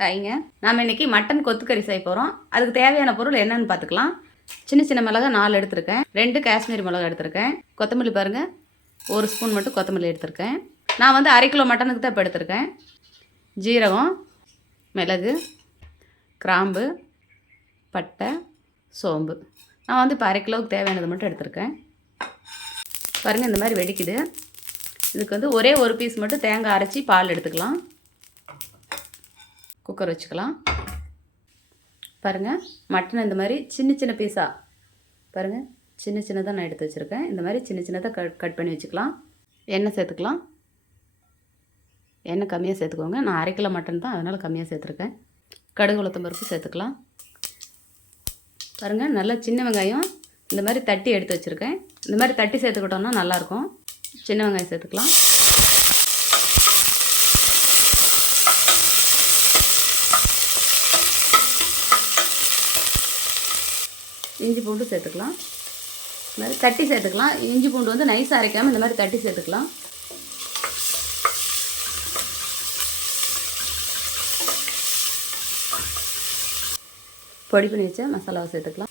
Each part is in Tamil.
ஹாய்ங்க, நாம் இன்றைக்கி மட்டன் கொத்துக்கறி செய்ய போகிறோம். அதுக்கு தேவையான பொருள் என்னென்னு பார்த்துக்கலாம். சின்ன சின்ன மிளகா 4 எடுத்திருக்கேன். 2 காஷ்மீரி மிளகா எடுத்திருக்கேன். கொத்தமல்லி பாருங்கள், 1 ஸ்பூன் மட்டும் கொத்தமல்லி எடுத்திருக்கேன். நான் வந்து 1/2 கிலோ மட்டனுக்கு தான் இப்போ எடுத்திருக்கேன். ஜீரகம், மிளகு, கிராம்பு, பட்டை, சோம்பு. நான் வந்து இப்போ 1/2 கிலோவுக்கு தேவையானது மட்டும் எடுத்திருக்கேன். பாருங்கள், இந்த மாதிரி வெடிக்குது. இதுக்கு வந்து ஒரே ஒரு பீஸ் மட்டும் தேங்காய் அரைச்சி பால் எடுத்துக்கலாம். குக்கர் வச்சுக்கலாம். பாருங்கள், மட்டன் இந்த மாதிரி சின்ன சின்ன பீஸாக பாருங்கள், சின்ன சின்னதாக நான் எடுத்து வச்சுருக்கேன். இந்த மாதிரி சின்ன சின்னதாக கட் பண்ணி வச்சுக்கலாம். எண்ணெய் சேர்த்துக்கலாம். எண்ணெய் கம்மியாக சேர்த்துக்கோங்க. நான் 1/2 கிலோ மட்டன் தான், அதனால் கம்மியாக சேர்த்துருக்கேன். கடுகு உளுத்தம் பருப்பு சேர்த்துக்கலாம். பாருங்கள், நல்லா சின்ன வெங்காயம் இந்த மாதிரி தட்டி எடுத்து வச்சுருக்கேன். இந்த மாதிரி தட்டி சேர்த்துக்கிட்டோம்னா நல்லாயிருக்கும். சின்ன வெங்காயம் சேர்த்துக்கலாம். இஞ்சி பூண்டு சேர்த்துக்கலாம். இந்த மாதிரி தட்டி சேர்த்துக்கலாம். இஞ்சி பூண்டு வந்து நைஸாக அரைக்காமல் இந்த மாதிரி தட்டி சேர்த்துக்கலாம். பொடி பண்ணி வச்ச மசாலாவை சேர்த்துக்கலாம்.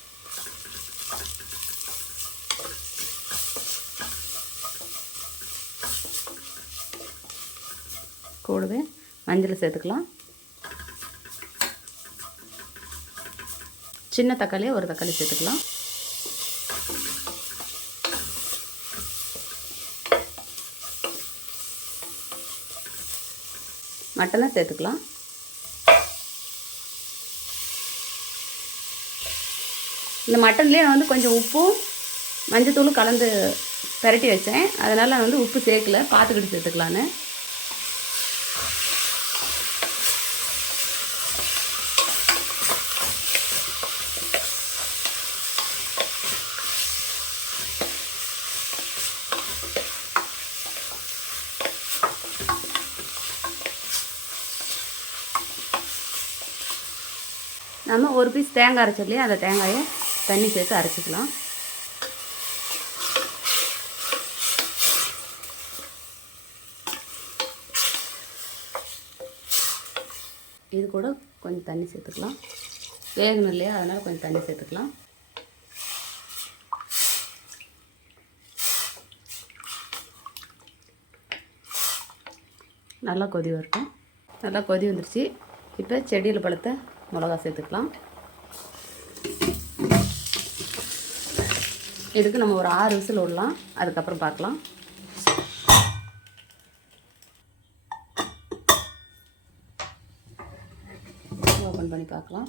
கூடவே மஞ்சள் சேர்த்துக்கலாம். சின்ன தக்காளியை ஒரு தக்காளி சேர்த்துக்கலாம். மட்டனை சேர்த்துக்கலாம். இந்த மட்டன்லேயே நான் வந்து கொஞ்சம் உப்பும் மஞ்சத்தூளும் கலந்து பரட்டி வச்சேன். அதனால் நான் வந்து உப்பு சேர்க்கல, பார்த்துக்கிட்டு சேர்த்துக்கலான்னு. நம்ம ஒரு பீஸ் தேங்காய் அரைச்சதுலேயே அந்த தேங்காயை தண்ணி சேர்த்து அரைச்சிக்கலாம். இது கூட கொஞ்சம் தண்ணி சேர்த்துக்கலாம். வேகணும் இல்லையா, அதனால் கொஞ்சம் தண்ணி சேர்த்துக்கலாம். நல்லா கொதி வரட்டும். நல்லா கொதி வந்துருச்சு. இப்போ செடியில் பழுத்த மிளகா சேர்த்துக்கலாம். இதுக்கு நம்ம ஒரு 6 விசில் விடலாம், அதுக்கப்புறம் பார்க்கலாம். ஓப்பன் பண்ணி பார்க்கலாம்.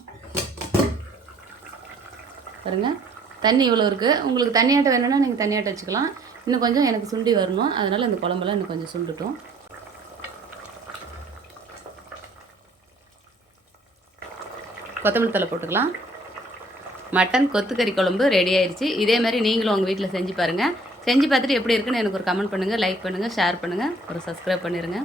பாருங்கள், தண்ணி இவ்வளோ இருக்குது. உங்களுக்கு தண்ணியாட்டம் வேணும்னா நீங்கள் தண்ணியாட்டம் வச்சுக்கலாம். இன்னும் கொஞ்சம் எனக்கு சுண்டி வரணும், அதனால் இந்த குழம்பெல்லாம் இன்னும் கொஞ்சம் சுண்டுட்டும். கொத்தமல்லி தழை போட்டுக்கலாம். மட்டன் கொத்துக்கறி குழம்பு ரெடி ஆயிடுச்சு. இதே மாதிரி நீங்களும் உங்கள் வீட்டில் செஞ்சு பாருங்கள். செஞ்சு பார்த்துட்டு எப்படி இருக்குன்னு எனக்கு ஒரு கமெண்ட் பண்ணுங்கள், லைக் பண்ணுங்கள், ஷேர் பண்ணுங்கள், ஒரு சப்ஸ்கிரைப் பண்ணிடுங்க.